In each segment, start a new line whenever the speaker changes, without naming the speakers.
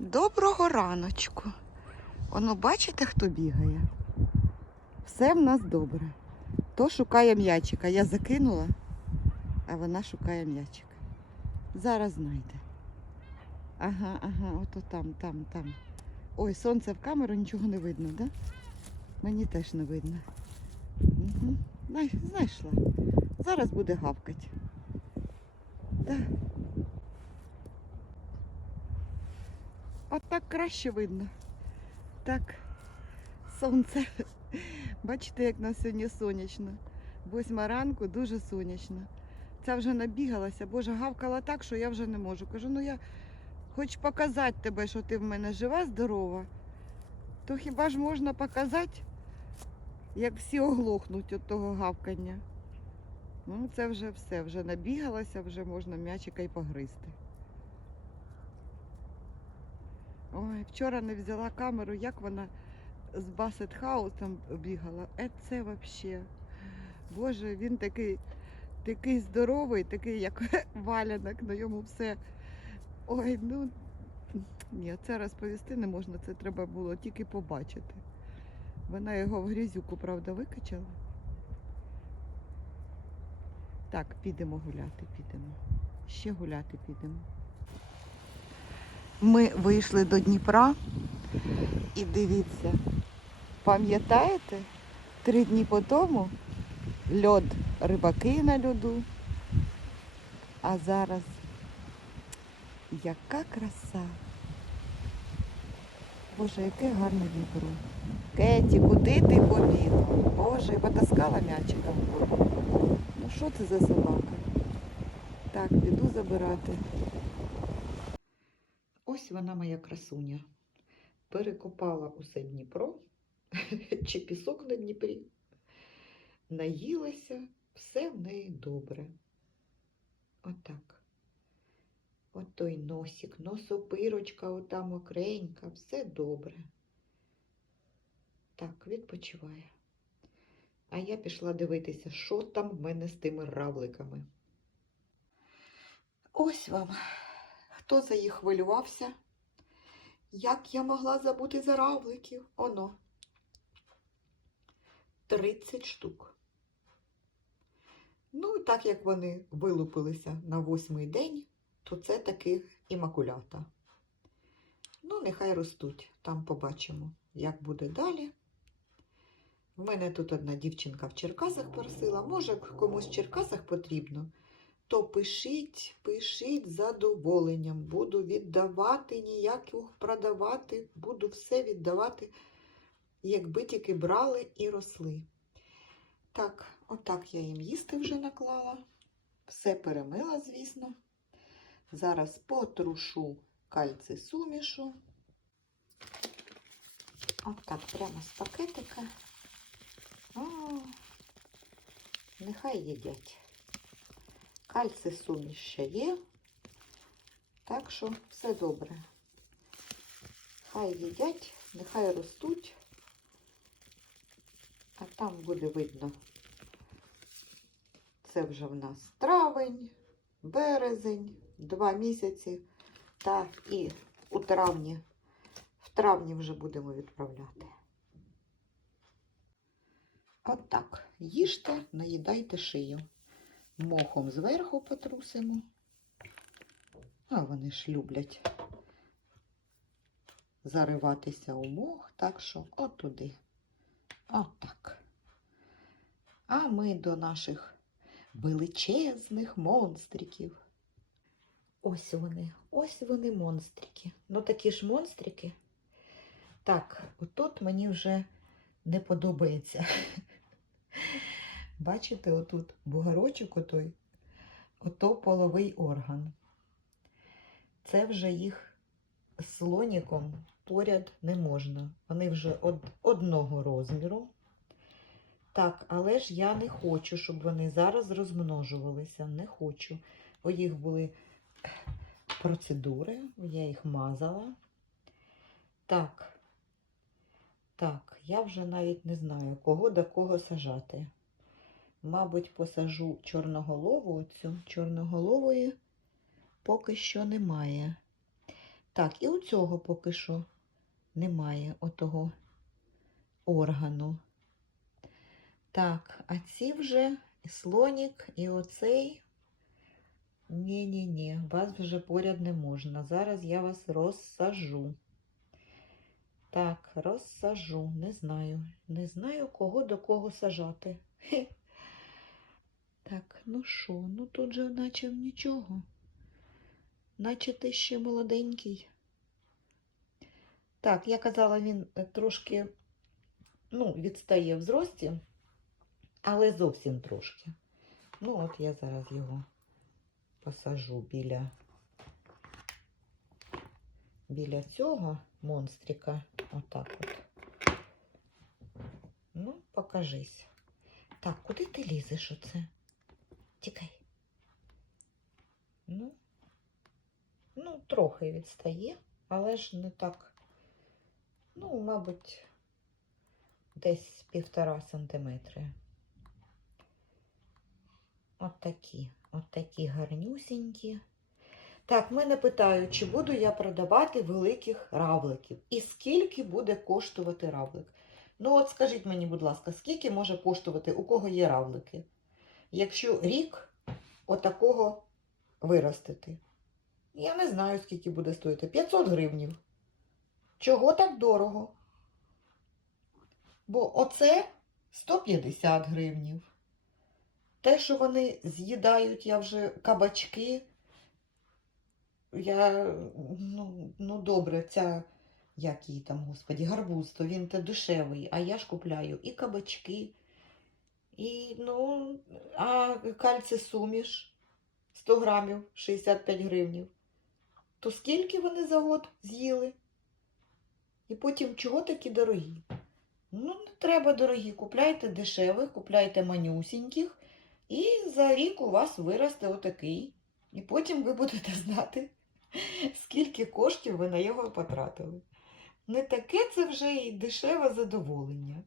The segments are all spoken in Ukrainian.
Доброго раночку. Воно бачите, хто бігає? Все в нас добре. То шукає м'ячика. Я закинула, а вона шукає м'ячик. Зараз знайде. Ага, ага, ото там, там, там. Ой, сонце в камеру нічого не видно, да? Мені теж не видно. Угу. Знайшла. Зараз буде гавкать. Да. От так краще видно. Так, сонце. Бачите, як на сьогодні сонячно. Восьма ранку дуже сонячно. Ця вже набігалася, боже, гавкала так, що я вже не можу. Кажу, ну я хоч показати тебе, що ти в мене жива, здорова, то хіба ж можна показати, як всі оглохнуть від того гавкання. Ну, це вже все, вже набігалася, вже можна м'ячика й погризти. Ой, вчора не взяла камеру, як вона з Басет Хаусом бігала. Е, це взагалі. Боже, він такий, такий здоровий, такий, як валянок, на йому все. Ой, ну ні, це розповісти не можна, це треба було тільки побачити. Вона його в грізюку, правда, викачала. Так, підемо гуляти, підемо. Ще гуляти підемо. Ми вийшли до Дніпра і дивіться, пам'ятаєте, три дні по тому льод, рибаки на льоду, а зараз яка краса. Боже, яке гарне вібро. Кеті, куди ти побігла? Боже, і потаскала м'ячика. Ну що це за собака? Так, піду забирати. Ось вона моя красуня. Перекопала усе Дніпро чи пісок на Дніпрі. Наїлася, все в неї добре. Отак. От той носик, носопирочка, ота мокренька, все добре. Так, відпочиває. А я пішла дивитися, що там в мене з тими равликами. Ось вам. Хто за їх хвилювався? Як я могла забути за равликів? Оно. 30 штук. Ну, і так як вони вилупилися на восьмий день, то це таки імакулята. Ну, нехай ростуть. Там побачимо, як буде далі. В мене тут одна дівчинка в Черкасах просила. Може, комусь в Черкасах потрібно то пишіть, пишіть з задоволенням. Буду віддавати, ніяких продавати, буду все віддавати, якби тільки брали і росли. Так, отак я їм їсти вже наклала. Все перемила, звісно. Зараз потрушу кальций сумішу. Отак, прямо з пакетика. О, нехай їдять. Кальций суміш ще є, так що все добре. Хай їдять, нехай ростуть, а там буде видно. Це вже в нас травень, березень, два місяці, та і у травні, в травні вже будемо відправляти. От їжте, наїдайте шию мохом зверху потрусимо. А вони ж люблять зариватися у мох, так що отуди. Отак. А ми до наших величезних монстриків. Ось вони, ось вони монстрики. Ну такі ж монстрики. Так, отут мені вже не подобається. Бачите, отут бугорочок отой, ото половий орган. Це вже їх слоніком поряд не можна. Вони вже од, одного розміру. Так, але ж я не хочу, щоб вони зараз розмножувалися. Не хочу. У їх були процедури, я їх мазала. Так, так, я вже навіть не знаю, кого до кого сажати. Мабуть, посажу чорноголову цю. Чорноголової поки що немає. Так, і у цього поки що немає отого органу. Так, а ці вже і слонік, і оцей. Ні-ні-ні, вас вже поряд не можна. Зараз я вас розсажу. Так, розсажу. Не знаю. Не знаю, кого до кого сажати. Так, ну що, ну тут же наче нічого. Наче ти ще молоденький. Так, я казала, він е, трошки ну, відстає в зрості, але зовсім трошки. Ну, от я зараз його посажу біля, біля цього монстрика. Отак от. Ну, покажись. Так, куди ти лізеш оце? Тікай. Ну, ну, трохи відстає, але ж не так. Ну, мабуть, десь півтора сантиметри. От такі, от такі гарнюсінькі. Так, мене питають, чи буду я продавати великих равликів і скільки буде коштувати равлик. Ну, от скажіть мені, будь ласка, скільки може коштувати, у кого є равлики? Якщо рік отакого виростити. Я не знаю, скільки буде стоїти. 500 гривнів. Чого так дорого? Бо оце 150 гривнів. Те, що вони з'їдають, я вже кабачки. Я, ну, ну добре, ця, як її там, господі, гарбуз, то він те дешевий, а я ж купляю і кабачки, і, ну, а кальций-суміш 100 грамів 65 гривнів. То скільки вони за год з'їли? І потім чого такі дорогі? Ну, не треба дорогі, купляйте дешевих, купляйте манюсіньких, і за рік у вас виросте отакий. І потім ви будете знати, скільки коштів ви на його потратили. Не таке це вже і дешеве задоволення.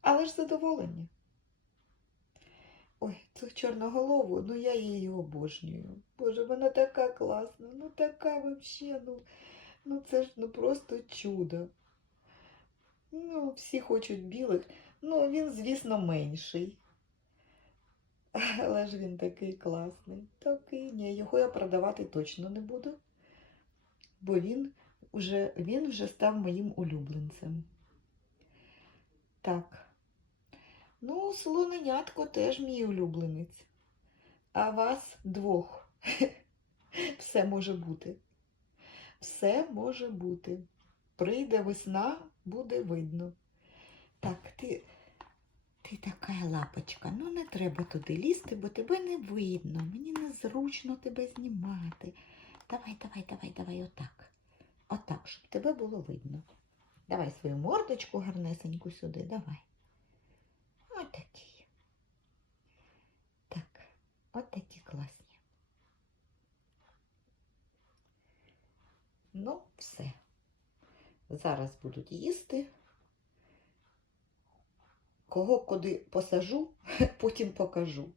Але ж задоволення. Ой, цю чорноголову, ну я її обожнюю. Боже, вона така класна, ну така вообще, ну, ну це ж ну просто чудо. Ну, всі хочуть білих. Ну, він, звісно, менший. Але ж він такий класний. Такий, ні, його я продавати точно не буду, бо він вже, він вже став моїм улюбленцем. Так. Ну, слоненятко теж мій улюбленець. А вас двох. Все може бути. Все може бути. Прийде весна, буде видно. Так, ти, ти така лапочка, ну не треба туди лізти, бо тебе не видно. Мені незручно тебе знімати. Давай, давай, давай, давай, отак. Отак, щоб тебе було видно. Давай свою мордочку гарнесеньку сюди, давай. Отакі. Так, отакі класні. Ну, все. Зараз будуть їсти. Кого куди посажу, потім покажу.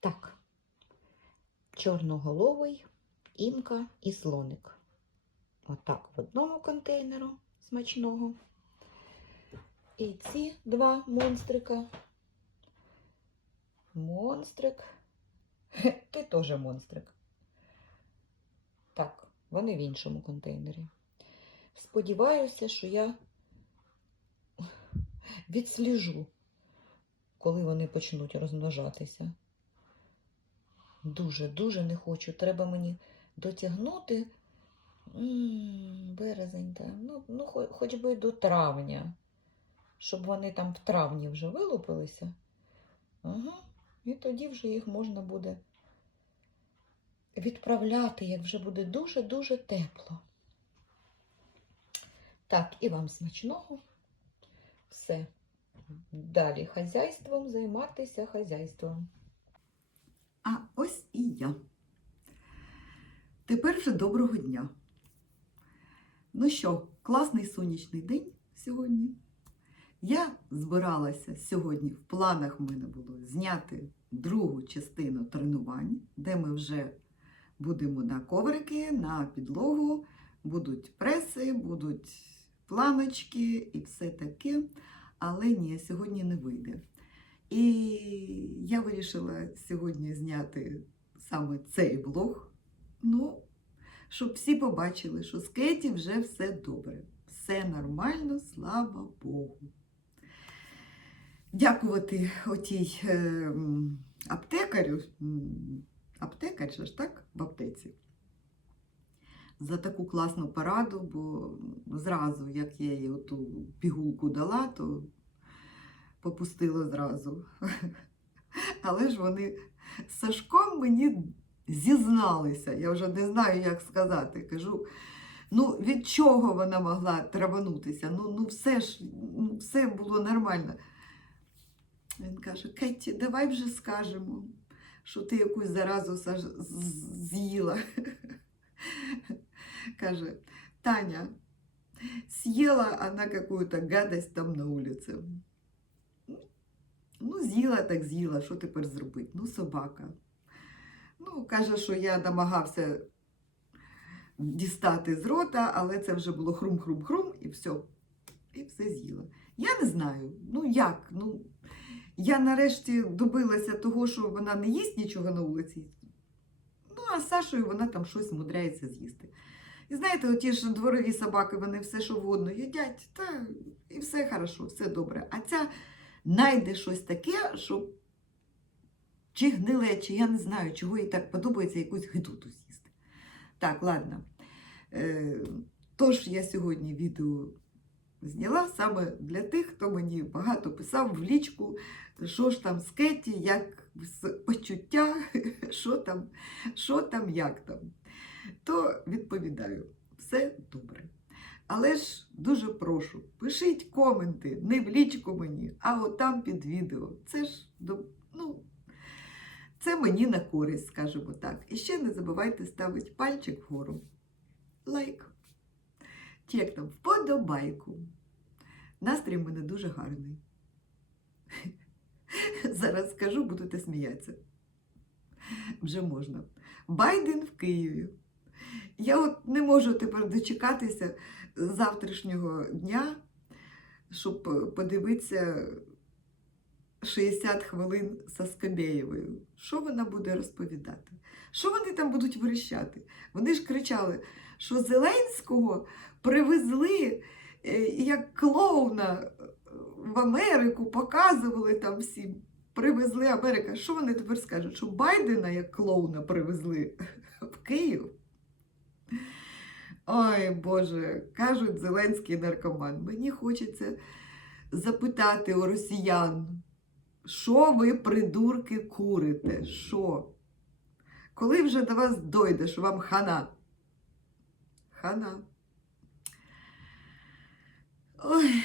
Так, чорноголовий, імка і слоник. Отак в одному контейнеру смачного. І ці два монстрика. Монстрик. Ти теж монстрик. Так, вони в іншому контейнері. Сподіваюся, що я відсліжу, коли вони почнуть розмножатися. Дуже-дуже не хочу. Треба мені дотягнути М, березень, так. Ну, ну, хоч би до травня, щоб вони там в травні вже вилупилися. Ага. І тоді вже їх можна буде відправляти, як вже буде дуже-дуже тепло. Так, і вам смачного. Все. Далі хазяйством займатися хазяйством.
А ось і я. Тепер вже доброго дня. Ну що, класний сонячний день сьогодні. Я збиралася сьогодні, в планах в мене було зняти другу частину тренувань, де ми вже
Будемо на коврики, на підлогу, будуть преси, будуть планочки і все таке. Але ні, сьогодні не вийде. І я вирішила сьогодні зняти саме цей влог. Ну, щоб всі побачили, що з Кеті вже все добре. Все нормально, слава Богу. Дякувати отій е, аптекарю, аптекар ж так, в аптеці, за таку класну пораду, бо зразу, як я їй ту пігулку дала, то попустила зразу. Але ж вони з Сашком мені зізналися. Я вже не знаю, як сказати. Кажу, ну від чого вона могла траванутися? Ну, ну все ж ну, все було нормально. Він каже: Кетті, давай вже скажемо, що ти якусь заразу з'їла. Каже, Таня, съела она какую-то гадость там на улице. Ну, з'їла так з'їла, що тепер зробити? Ну, собака. Ну, каже, що я намагався дістати з рота, але це вже було хрум-хрум-хрум і все. І все з'їла. Я не знаю, ну як? Ну, я нарешті добилася того, що вона не їсть нічого на вулиці. Ну, а з Сашою вона там щось мудряється з'їсти. І знаєте, оті ж дворові собаки, вони все що вгодно їдять, та і все хорошо, все добре. А ця найде щось таке, що чи гниле, чи я не знаю, чого їй так подобається якусь гидоту з'їсти. Так, ладно. Е, тож я сьогодні відео зняла саме для тих, хто мені багато писав в лічку, що ж там з Кеті, як почуття, що там, що там, як там. То відповідаю, все добре. Але ж дуже прошу, пишіть коменти, не в лічку мені, а отам під відео. Це ж ну, це мені на користь, скажімо так. І ще не забувайте ставити пальчик вгору. Лайк. Чи як там, вподобайку. Настрій в мене дуже гарний. Зараз скажу, будете сміятися. Вже можна. Байден в Києві. Я от не можу тепер дочекатися завтрашнього дня, щоб подивитися 60 хвилин з Скабєєвою. Що вона буде розповідати? Що вони там будуть верещати? Вони ж кричали, що Зеленського привезли е, як клоуна в Америку, показували там всім. Привезли Америка. Що вони тепер скажуть? Що Байдена як клоуна привезли в Київ? Ой, Боже, кажуть, Зеленський наркоман. Мені хочеться запитати у росіян, що ви, придурки, курите? Що? Коли вже до вас дойде, що вам хана? Хана. Ой.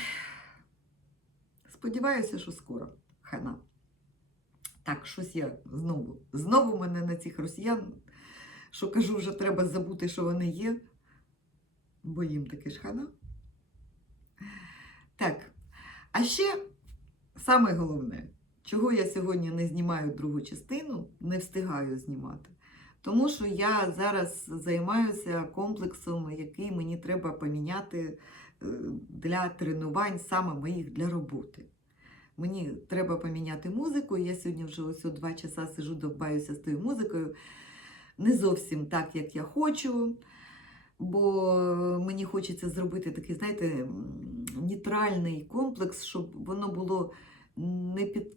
Сподіваюся, що скоро хана. Так, щось я знову. Знову мене на цих росіян, що кажу, вже треба забути, що вони є, бо їм таки ж хана. Так, а ще саме головне, чого я сьогодні не знімаю другу частину, не встигаю знімати. Тому що я зараз займаюся комплексом, який мені треба поміняти для тренувань, саме моїх для роботи. Мені треба поміняти музику. Я сьогодні вже ось два часа сижу, довбаюся з тою музикою. Не зовсім так, як я хочу, бо мені хочеться зробити такий, знаєте, нейтральний комплекс, щоб воно було не під,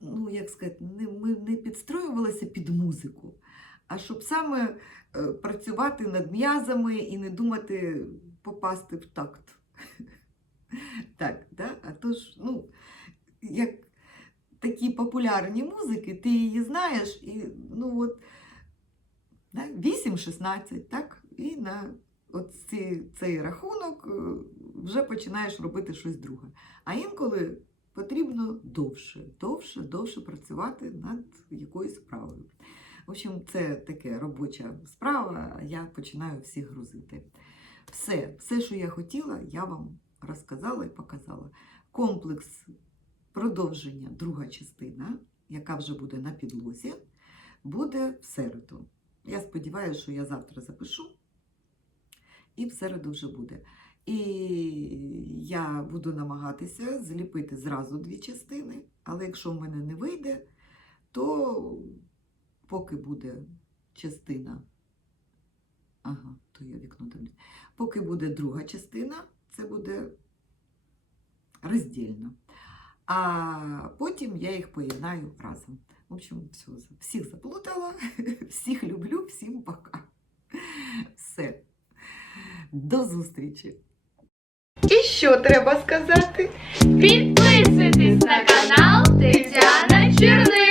ну, як сказати, не, ми не підстроювалися під музику, а щоб саме е, працювати над м'язами і не думати попасти в такт. Так, да? А то ж, ну, як такі популярні музики, ти її знаєш, і ну от да, 8-16, так? І на от цей рахунок е, вже починаєш робити щось друге. А інколи потрібно довше, довше, довше працювати над якоюсь справою. В общем, це таке робоча справа, я починаю всіх грузити. Все, все, що я хотіла, я вам розказала і показала. Комплекс продовження, друга частина, яка вже буде на підлозі, буде в середу. Я сподіваюся, що я завтра запишу, і в середу вже буде. І я буду намагатися зліпити зразу дві частини, але якщо в мене не вийде, то поки буде частина. Ага, то я вікно дивлюсь. Поки буде друга частина, це буде роздільно. А потім я їх поєднаю разом. В общем, все, всіх заплутала, всіх люблю, всім пока. Все. До зустрічі!
І що треба сказати?
Підписуйтесь на канал Тетяна Черниш.